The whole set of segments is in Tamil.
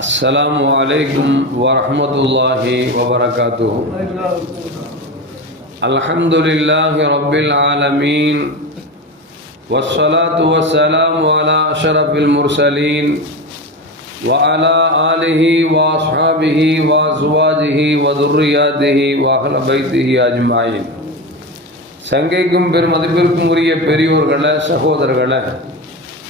السلام عليكم ورحمة الله وبركاته الحمد لله رب العالمين والصلاة والسلام على أشرف المرسلين وعلى آله وأصحابه وأزواجه وذرياته وأهل بيته أجمعين சங்கைக்கும் பெருமதிப்பிற்கும் உரிய பெரியோர்களே சகோதரர்களே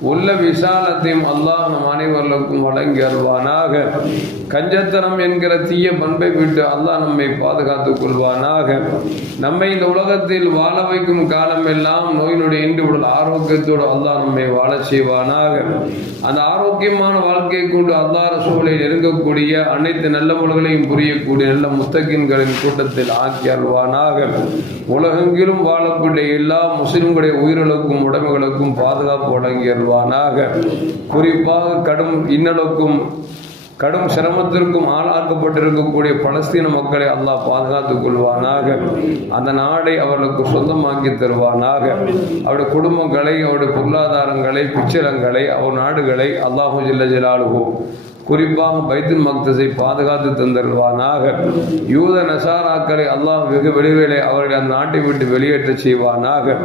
உள்ள விசாலத்தையும் அல்லாஹ் நம் அனைவர்களுக்கும் வழங்கி அருவானாக கஞ்சத்தனம் என்கிற தீய பண்பை விட்டு அல்லாஹ் நம்மை பாதுகாத்துக் கொள்வானாக. நம்மை இந்த உலகத்தில் வாழ வைக்கும் காலம் எல்லாம் நோயினுடைய இன்று உடல் ஆரோக்கியத்தோடு அல்லாஹ் நம்மை வாழ செய்வானாக. அந்த ஆரோக்கியமான வாழ்க்கையை கொண்டு அல்லாஹ் ரசூலை நெருங்கக்கூடிய அனைத்து நல்ல முறைகளையும் புரியக்கூடிய நல்ல முத்தகின்களின் கூட்டத்தில் ஆக்கி அருவானாக உலகெங்கிலும் வாழக்கூடிய எல்லா முஸ்லிம்களுடைய உயிர்களுக்கும் உடமைகளுக்கும் பாதுகாப்பு வழங்கியது அருள்வானாக குறிப்பாக கடும் இன்னலுக்கும் கடும் சிரமத்திற்கும் ஆளாக்கப்பட்டிருக்கக்கூடிய பலஸ்தீன மக்களை அல்லாஹ் பாதுகாத்துக் கொள்வானாக. அந்த நாடை அவர்களுக்கு சொந்தமாக்கி தருவானாக. அவருடைய குடும்பங்களை அவருடைய பொருளாதாரங்களை பிச்சரங்களை அவர் நாடுகளை அல்லாஹு ஜில்ல ஜலாலுகோ குறிப்பாக பைத்துல் மக்தஸை பாதுகாத்து தந்தருவானாக யூத நசாராக்களை அல்லாஹ் வெகு வெளிவேளை அவர்களை அந்த நாட்டை விட்டு வெளியேற்ற செய்வானாக.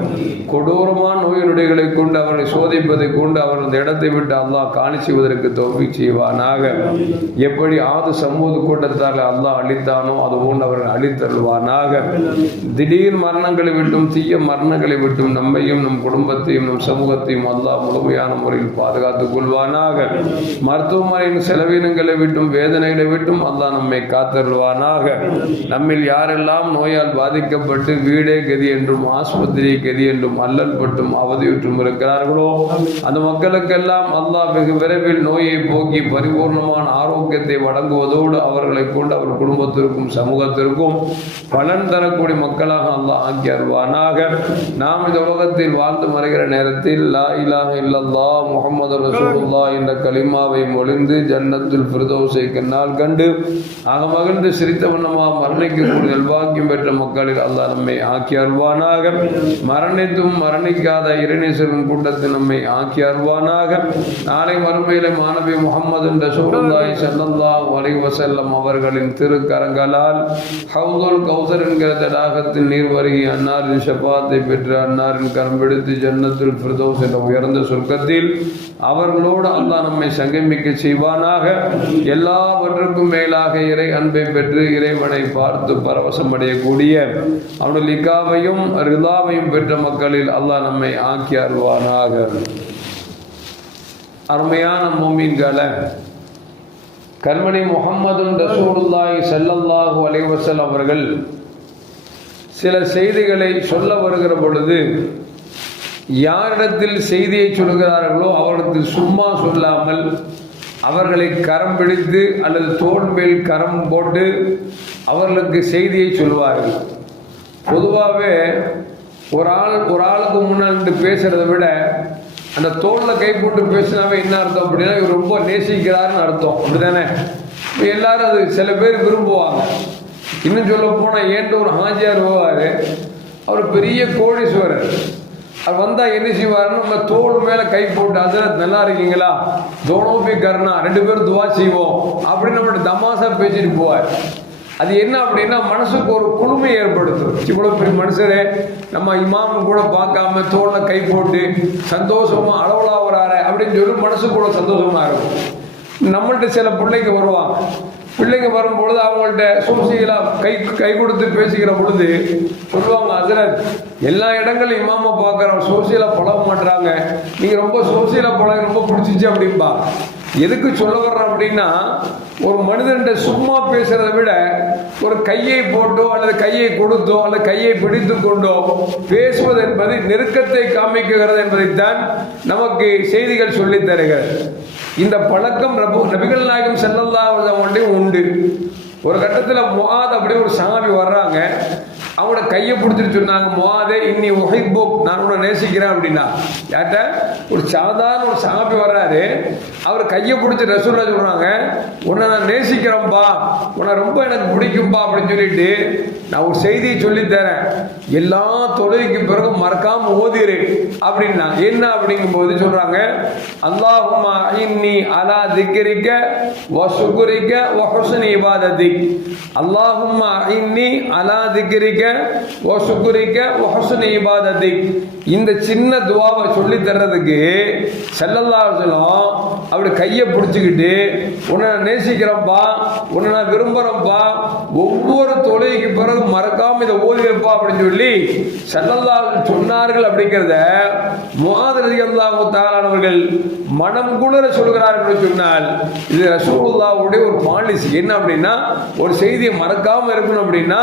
கொடூரமான நோய் நொடிகளை கொண்டு அவர்களை சோதிப்பதை கொண்டு அவர்கள் அந்த இடத்தை விட்டு அல்லாஹ் காணி செய்வதற்கு தோல்வி செய்வானாக. எப்படி ஆது சமூக கூட்டத்தால் அல்லாஹ் அழித்தானோ அது போன்று அவர்கள் அழித்தருள்வானாக. திடீர் மரணங்களை விட்டும் தீய மரணங்களை விட்டும் நம்மையும் நம் குடும்பத்தையும் நம் சமூகத்தையும் அல்லாஹ் முழுமையான முறையில் பாதுகாத்துக் கொள்வானாக. மருத்துவமனையின் செலவினங்களை விட்டும் வேதனைகளை விட்டும் அல்லாஹ் நம்மை காத்தருள்வானாக நம்மில் யாரெல்லாம் நோயால் பாதிக்கப்பட்டு வீடே கதி என்றும் ஆஸ்பத்திரி கதி என்றும் அல்லல் பட்டும் அவதியுற்றும் இருக்கிறார்களோ? அந்த மக்களுக்கெல்லாம் அல்லாஹ் வெகு விரைவில் நோயை போக்கி பரிபூர்ணமான ஆரோக்கியத்தை வழங்குவதோடு அவர்களை கொண்டு அவர் குடும்பத்திற்கும் சமூகத்திற்கும் பலன் தரக்கூடிய மக்களாக அல்லாஹ் ஆக்கி அருவானாக நாம் இந்த உலகத்தில் வாழ்ந்து மறைகிற நேரத்தில் லா இலாஹ இல்லல்லா முகமது ரசூலுல்லா என்ற கலிமாவை மொழிந்து ஜன்னத்தில் பிரதோசை கண்ணால் கண்டு ஆக மகிழ்ந்து சிரித்த வண்ணமா மரணிக்கக்கூடிய நல்வாக்கியம் பெற்ற மக்களில் அல்லா நம்மை ஆக்கி அருவானாக மரணித்தும் மரணிக்காத இறைநேசரின் கூட்டத்தில் நம்மை ஆக்கி அருவானாக நாளை மறுமையில மாணவி முகமது ரசூலுல்லாஹி சல்லல்லா வலை வசல்லம் அவர்களின் திருக்கரங்களால் ஹவுதுல் கௌசர் என்கிற தடாகத்தில் நீர் வருகி அன்னாரின் ஷபாத்தை பெற்று அன்னாரின் கரம் பிடித்து ஜன்னத்துல் ஃபிர்தௌஸ் என்ற உயர்ந்த சொர்க்கத்தில் அவர்களோடு அல்லா நம்மை சங்கமிக்க செய்வான் செய்வானாக எல்லாவற்றுக்கும் மேலாக இறை அன்பை பெற்று இறைவனை பார்த்து பரவசம் அடையக்கூடிய அவனுடைய லிகாவையும் ரிதாவையும் பெற்ற மக்களில் அல்லாஹ் நம்மை ஆக்கி அருவானாக அருமையான மோமீன்களை கண்மணி முகம்மது ரசூலுல்லாஹி ஸல்லல்லாஹு அலைவசல் அவர்கள் சில செய்திகளை சொல்ல வருகிற பொழுது யாரிடத்தில் செய்தியை சொல்கிறார்களோ அவரிடத்தில் சும்மா சொல்லாமல் அவர்களை கரம் பிடித்து அல்லது தோல் மேல் கரம் போட்டு அவர்களுக்கு செய்தியை சொல்வார்கள். பொதுவாகவே ஒரு ஆள் ஒரு ஆளுக்கு முன்னால் நின்று பேசுறதை விட அந்த தோளில் கை போட்டு பேசினாவே என்ன அர்த்தம் அப்படின்னா இவர் ரொம்ப நேசிக்கிறாருன்னு அர்த்தம். அப்படிதானே இப்போ எல்லாரும் அது சில பேர் விரும்புவாங்க. இன்னும் சொல்ல போனால் ஏன்ட்டு ஒரு ஹாஜியார் போவார் அவர் பெரிய கோடீஸ்வரர். அவர் வந்தால் என்ன செய்வாருன்னு உங்கள் தோல் மேலே கை போட்டு அதில் நல்லா இருக்கீங்களா? தோனோபி கர்ணா ரெண்டு பேரும் துவா செய்வோம் அப்படின்னு நம்மள்ட்ட தமாசா பேசிட்டு போவார். அது என்ன அப்படின்னா மனசுக்கு ஒரு குளுமை ஏற்படுத்தும். இவ்வளோ பெரிய மனுஷரே நம்ம இமாம் கூட பார்க்காம தோளில் கை போட்டு சந்தோஷமா அளவலா வராரு அப்படின்னு சொல்லி மனசுக்கு கூட சந்தோஷமா இருக்கும். நம்மள்கிட்ட சில பிள்ளைக்கு வருவாங்க. பிள்ளைங்க வரும்பொழுது அவங்கள்ட்ட சூழ்ச்சிகளா கை கை கொடுத்து பேசுகிற பொழுது சொல்லுவாங்க அதில் எல்லா இடங்களும் இமாமா பார்க்குறோம். சோசியலாக பழக மாட்டுறாங்க நீங்கள் ரொம்ப சோசியலாக பழக ரொம்ப பிடிச்சிச்சு அப்படின்பா எதுக்கு சொல்ல வர்றோம் அப்படின்னா ஒரு மனிதன்கிட்ட சும்மா பேசுறத விட ஒரு கையை போட்டோ அல்லது கையை கொடுத்தோ அல்லது கையை பிடித்து கொண்டோ பேசுவது என்பது நெருக்கத்தை காமிக்குகிறது என்பதைத்தான் நமக்கு செய்திகள் சொல்லித் தருகிறது. இந்த பழக்கம் ரபு நபிகள் நாயகம் செல்லல்லாவதையும் உண்டு. ஒரு கட்டத்தில் முவாத் அப்படியே ஒரு சாமி வர்றாங்க. அவனோட கையை பிடிச்சிட்டு சொன்னாங்க முவாதே இன்னி ஒஹைபோ நான் உன்னை நேசிக்கிறேன் அப்படின்னா. யார்கிட்ட? ஒரு சாதாரண ஒரு சாமி வர்றாரு. அவர் கையை பிடிச்சி ரசூல்லா சொல்கிறாங்க உன்னை நான் நேசிக்கிறேன்பா. உன்னை ரொம்ப எனக்கு பிடிக்கும்பா அப்படின்னு சொல்லிட்டு நான் ஒரு செய்தியை சொல்லித் தரேன். எல்லா தொழுகைக்கு பிறகு மறக்காம ஓதிரு அப்படின்னா என்ன அப்படிங்கும்போது சொல்கிறாங்க அல்லாஹுமா இன்னி அலா திக்கரிக்க வசுகுரிக்க சுக்ரிக்க வ அல்லாஹுமா இன்னி அலா திக்ரிக்க வசுகுரிக்க சுக்ரிக்க வ இந்த சின்ன துவாவை சொல்லி தர்றதுக்கு ஸல்லல்லாஹு வஸல்லம் அப்படி கையை பிடிச்சிக்கிட்டு உன்னை நான் நேசிக்கிறேன்ப்பா உன்னை நான் விரும்புகிறேன்ப்பா ஒவ்வொரு தொழுகைக்கு பிறகு மறக்காம இதை ஓதி வைப்பா அப்படின்னு சொல்லி செல்லல்லா சொன்னார்கள் அப்படிங்கிறத முஆதரதி அல்லாஹு மனம் குளிர சொல்கிறார்கள் என்று சொன்னால் இது ரசூல்லாவுடைய ஒரு பாலிசி என்ன அப்படின்னா ஒரு செய்தியை மறக்காம இருக்கணும் அப்படின்னா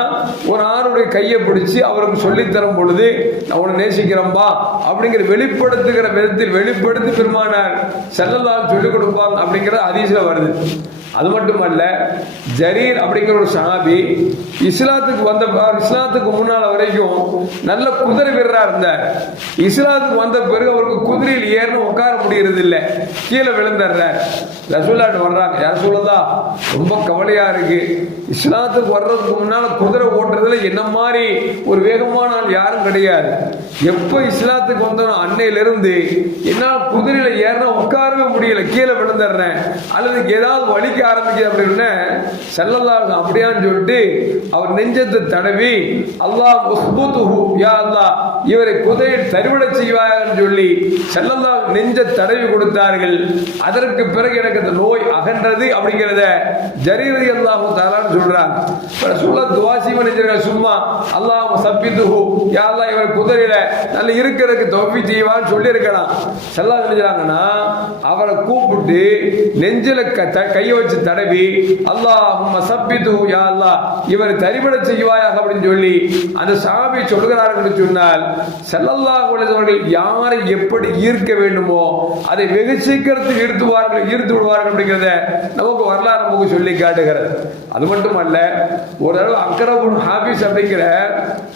ஒரு ஆணுடைய கையை பிடிச்சி அவருக்கு சொல்லித் தரும் பொழுது நான் உன்னை நேசிக்கிறேன்பா அப்படிங்கிற வெளிப்படுத்துகிற விதத்தில் வெளிப்படுத்தி பெருமானார் செல்லல்லால் சொல்லிக் கொடுப்பான் அப்படிங்கிற அதிசயம் வருது. அது மட்டுமல்ல ஜரீர் அப்படிங்கிற ஒரு சஹாபி இஸ்லாத்துக்கு வந்த இஸ்லாத்துக்கு முன்னால் வரைக்கும் நல்ல குதிரை வீரராக இருந்தார். இஸ்லாத்துக்கு வந்த பிறகு அவருக்கு குதிரையில் ஏறணும் உட்கார முடியறது இல்லை கீழே விழுந்துடுறார். ரசூல்லாட்டு வர்றாங்க யார் சொல்லதா ரொம்ப கவலையாக இருக்கு. இஸ்லாத்துக்கு வர்றதுக்கு முன்னால் குதிரை ஓட்டுறதுல என்ன மாதிரி ஒரு வேகமான ஆள் யாரும் கிடையாது. எப்போ இஸ்லாத்துக்கு வந்தோம் அன்னையிலிருந்து என்னால் குதிரையில் ஏறினா உட்காரவே முடியல. கீழே விழுந்துடுறேன். அல்லது ஏதாவது வலிக்க ஆரம்பிக்குது அப்படின்னு செல்லலாம் அப்படியான்னு சொல்லிட்டு அவர் நெஞ்சத்தை தடவி அல்லாஹ் உஸ்புத்துஹு யா அல்லாஹ் இவரை குதிரையில் தருவிட செய்வாயான்னு சொல்லி செல்லல்லா நெஞ்ச தடவி கொடுத்தார்கள். அதற்கு பிறகு எனக்கு அந்த நோய் அகன்றது அப்படிங்கிறத ஜரீரதி அல்லாஹு தாரான்னு சொல்றாங்க. சொல்ல துவாசிம நெஞ்சிருக்க சும்மா அல்லாஹ் சப்பித்துஹு யா அல்லாஹ் இவர் குதிரையில நல்ல இருக்கிறதுக்கு தொப்பி செய்வான்னு சொல்லி இருக்கலாம் செல்லா நினைச்சாங்கன்னா அவரை கூப்பிட்டு நெஞ்சில கையை வச்சு வச்சு தடவி அல்லாஹும் சப்பித்து யா அல்லா இவர் தரிபட செய்வாயாக அப்படின்னு சொல்லி அந்த சாபி சொல்கிறார்கள் சொன்னால் செல்லல்லாஹ் அவர்கள் யாரை எப்படி ஈர்க்க வேண்டுமோ அதை வெகு சீக்கிரத்தில் ஈர்த்துவார்கள் ஈர்த்து விடுவார்கள் அப்படிங்கிறத நமக்கு வரலாறு நமக்கு சொல்லி காட்டுகிறது. அது மட்டுமல்ல ஒரு தடவை அக்கரபுன் ஹாபிஸ் அப்படிங்கிற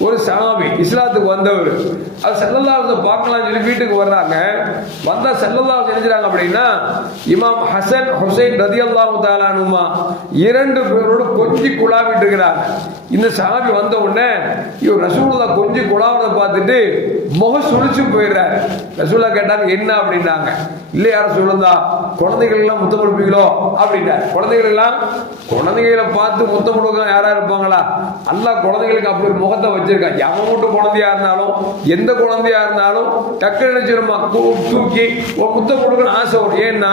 ஒரு சாமி இஸ்லாத்துக்கு வந்தவர் அது செல்லல்லா பார்க்கலாம்னு சொல்லி வீட்டுக்கு வர்றாங்க. வந்தா செல்லல்லா செஞ்சுறாங்க அப்படின்னா இமாம் ஹசன் ஹுசைன் ரதி அல்லாஹு தாலானுமா இரண்டு பேரோடு கொஞ்சி குழாவிட்டு இருக்கிறார் இந்த சாமி வந்த உடனே இவர் ரசூலா கொஞ்சி குழாவதை பார்த்துட்டு முகம் சுழிச்சு போயிடுறாரு. ரசூலா கேட்டாங்க என்ன? அப்படின்னாங்க. இல்லையா ரசூலந்தா குழந்தைகள் எல்லாம் முத்தம் கொடுப்பீங்களோ? அப்படின்னாரு. குழந்தைகள் எல்லாம் குழந்தைகளை பார்த்து முத்தம் கொடுக்க யாரா இருப்பாங்களா? அல்லா குழந்தைகளுக்கு அப்படி ஒரு முகத்தை வச்சிருக்கான் எவன் மட்டும் குழந்தையா இருந்தாலும் எந்த குழந்தையா இருந்தாலும் டக்கு நினைச்சிருமா தூக்கி முத்தம் கொடுக்கணும் ஆசை வரும். ஏன்னா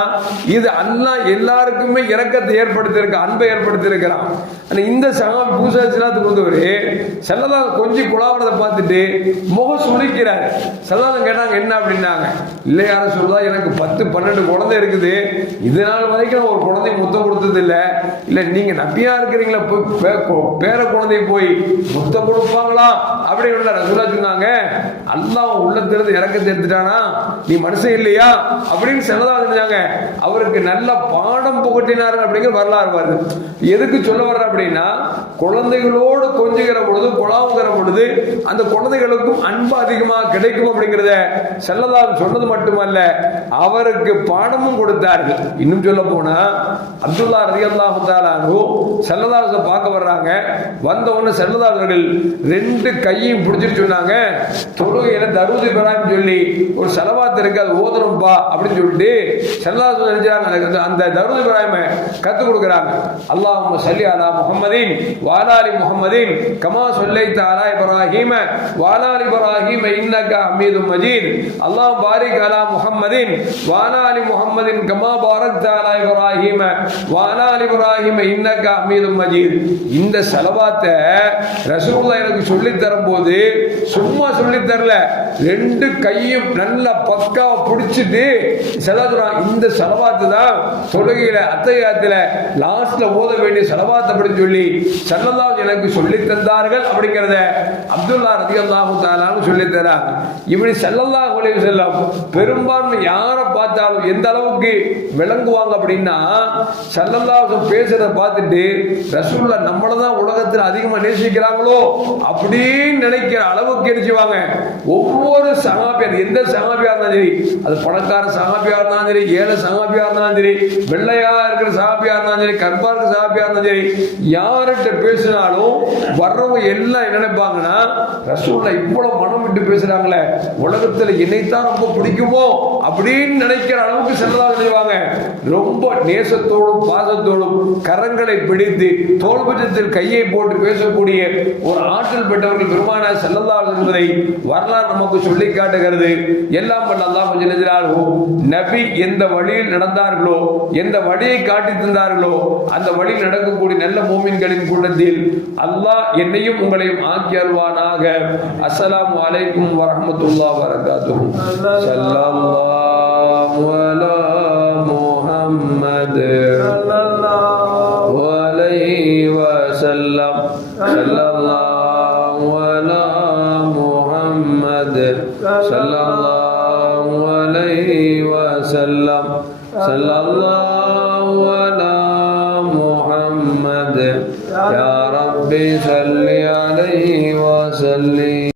இது அல்லா எல்லாருக்குமே இரக்கத்தை ஏற்படுத்தியிருக்க அன்பை ஏற்படுத்தியிருக்கிறான். ஆனா இந்த சகம் பூசா சிலாத்துக்கு வந்தவர் செல்லதான் கொஞ்சம் குழாவறதை பார்த்துட்டு முகம் சுழிக்கிறார் செல்லதான் கேட்டாங்க என்ன அப்படின்னாங்க. இல்லை யாரும் சொல்லுதா எனக்கு பத்து பன்னெண்டு குழந்தை இருக்குது. இது நாள் வரைக்கும் நான் ஒரு குழந்தை முத்தம் கொடுத்தது இல்லை இல்லை நீங்க நம்பியா இருக்கிறீங்களா? போய் பே- பேர குழந்தை போய் முத்தம் கொடுப்பாங்களா? அப்படின்னு ரசூலா சொன்னாங்க அல்லாஹ் உள்ளத்திலிருந்து இறக்கத்தை எடுத்துட்டானா? நீ மனுஷன் இல்லையா? அப்படின்னு செல்லதா செஞ்சாங்க. அவருக்கு நல்ல பாடம் புகட்டினார் அப்படிங்கிற வரலாறு வருது. எதுக்கு சொல்ல வர்ற அப்படின்னா குழந்தைகளோடு கொஞ்சுகிற பொழுது குழாவுங்கிற பொழுது அந்த குழந்தைகளுக்கும் அன்பு அதிகமாக கிடைக்கும் அப்படிங்கிறத செல்லதா சொன்னது மட்டுமல்ல அவருக்கு பாடமும் கொடுத்தார்கள். இன்னும் சொல்ல போனா அப்துல்லா ரதி அல்லாஹு செல்லதாச பார்க்க வர்றாங்க. வந்த உடனே செல்லதாசர்கள் ரெண்டு கையையும் பிடிச்சிட்டு சொன்னாங்க. தொழுகையில தருவது இப்ராஹிம் சொல்லி ஒரு செலவாத்து இருக்கு அது ஓதணும்பா அப்படின்னு சொல்லிட்டு செல்லதாசன் நினைச்சாங்க அந்த- தருது தருவது இப்ராஹிம கத்து கொடுக்குறாங்க. அல்லாஹ் சல்லி அலா முஹம்மதின் வாலாலி முஹம்மதின் கமா சொல்லை அலா இப்ராஹிம வாலாலி இப்ராஹிம இன்னக்கா அமீது மஜீத். அல்லாஹ் பாரிக் அலா முஹம்மதின் வானாலி முகம்மதின் கமா பாரத் அலா இப்ராஹிம வானாலி இப்ராஹிம இன்னக அமீது மஜீத் இந்த செலவாத்தை ரசூல்லா எனக்கு சொல்லி தரும்போது சும்மா சொல்லி தரல ரெண்டு கையும் நல்லா பக்காவா பிடிச்சிட்டு செலவாத்துறாங்க இந்த செலவாத்து தான் தொழுகையில அத்தையாத்துல லாஸ்ட்ல ஓத வேண்டிய செலவாத்தை அப்படின்னு சொல்லி சல்லல்லாஹு எனக்கு சொல்லி தந்தார்கள் அப்படிங்கிறத அப்துல்லா ரதியல்லாஹு தாலான்னு சொல்லி தராங்க இப்படி செல்லல்லா அலைஹி பெரும்பான்மை யாரை பார்த்தாலும் எந்த அளவுக்கு விளங்குவாங்க அப்படின்னா சல்லல்லாசம் பேசுறத பார்த்துட்டு ரசூல்லா நம்மள தான் உலகத்தில் அதிகமாக நேசிக்கிறாங்களோ அப்படின்னு நினைக்கிற அளவுக்கு நினைச்சுவாங்க ஒவ்வொரு சகாபியார் எந்த சகாபியா இருந்தாலும் சரி அது பணக்கார சகாபியா இருந்தாலும் சரி ஏழை சகாபியா இருந்தாலும் சரி வெள்ளையா இருக்கிற சகாபியா இருந்தாலும் சரி கருப்பா இருக்கிற சகாபியா இருந்தாலும் சரி யார்கிட்ட பேசினாலும் வர்றவங்க எல்லாம் என்ன நினைப்பாங்கன்னா ரசூல்லா இவ்வளவு மனம் பேசுறாங்களே? உலகத்துல என்னைத்தான் ரொம்ப பிடிக்குமோ அப்படின்னு நினைக்கிற அளவுக்கு செல்லதாக செய்வாங்க ரொம்ப நேசத்தோடும் பாசத்தோடும் கரங்களை பிடித்து தோல்பட்சத்தில் கையை போட்டு பேசக்கூடிய ஒரு ஆற்றல் பெற்றவர்கள் பெருமான செல்லதால் என்பதை வரலாறு நமக்கு சொல்லி காட்டுகிறது. எல்லாம் பண்ணலாம் கொஞ்சம் நெஞ்சினாலும் நபி எந்த வழியில் நடந்தார்களோ எந்த வழியை காட்டி தந்தார்களோ அந்த வழியில் நடக்கக்கூடிய நல்ல மூமின்களின் கூட்டத்தில் அல்லாஹ் என்னையும் உங்களையும் ஆக்கி அருள்வானாக. عليكم ورحمة الله وبركاته. صلى الله على محمد.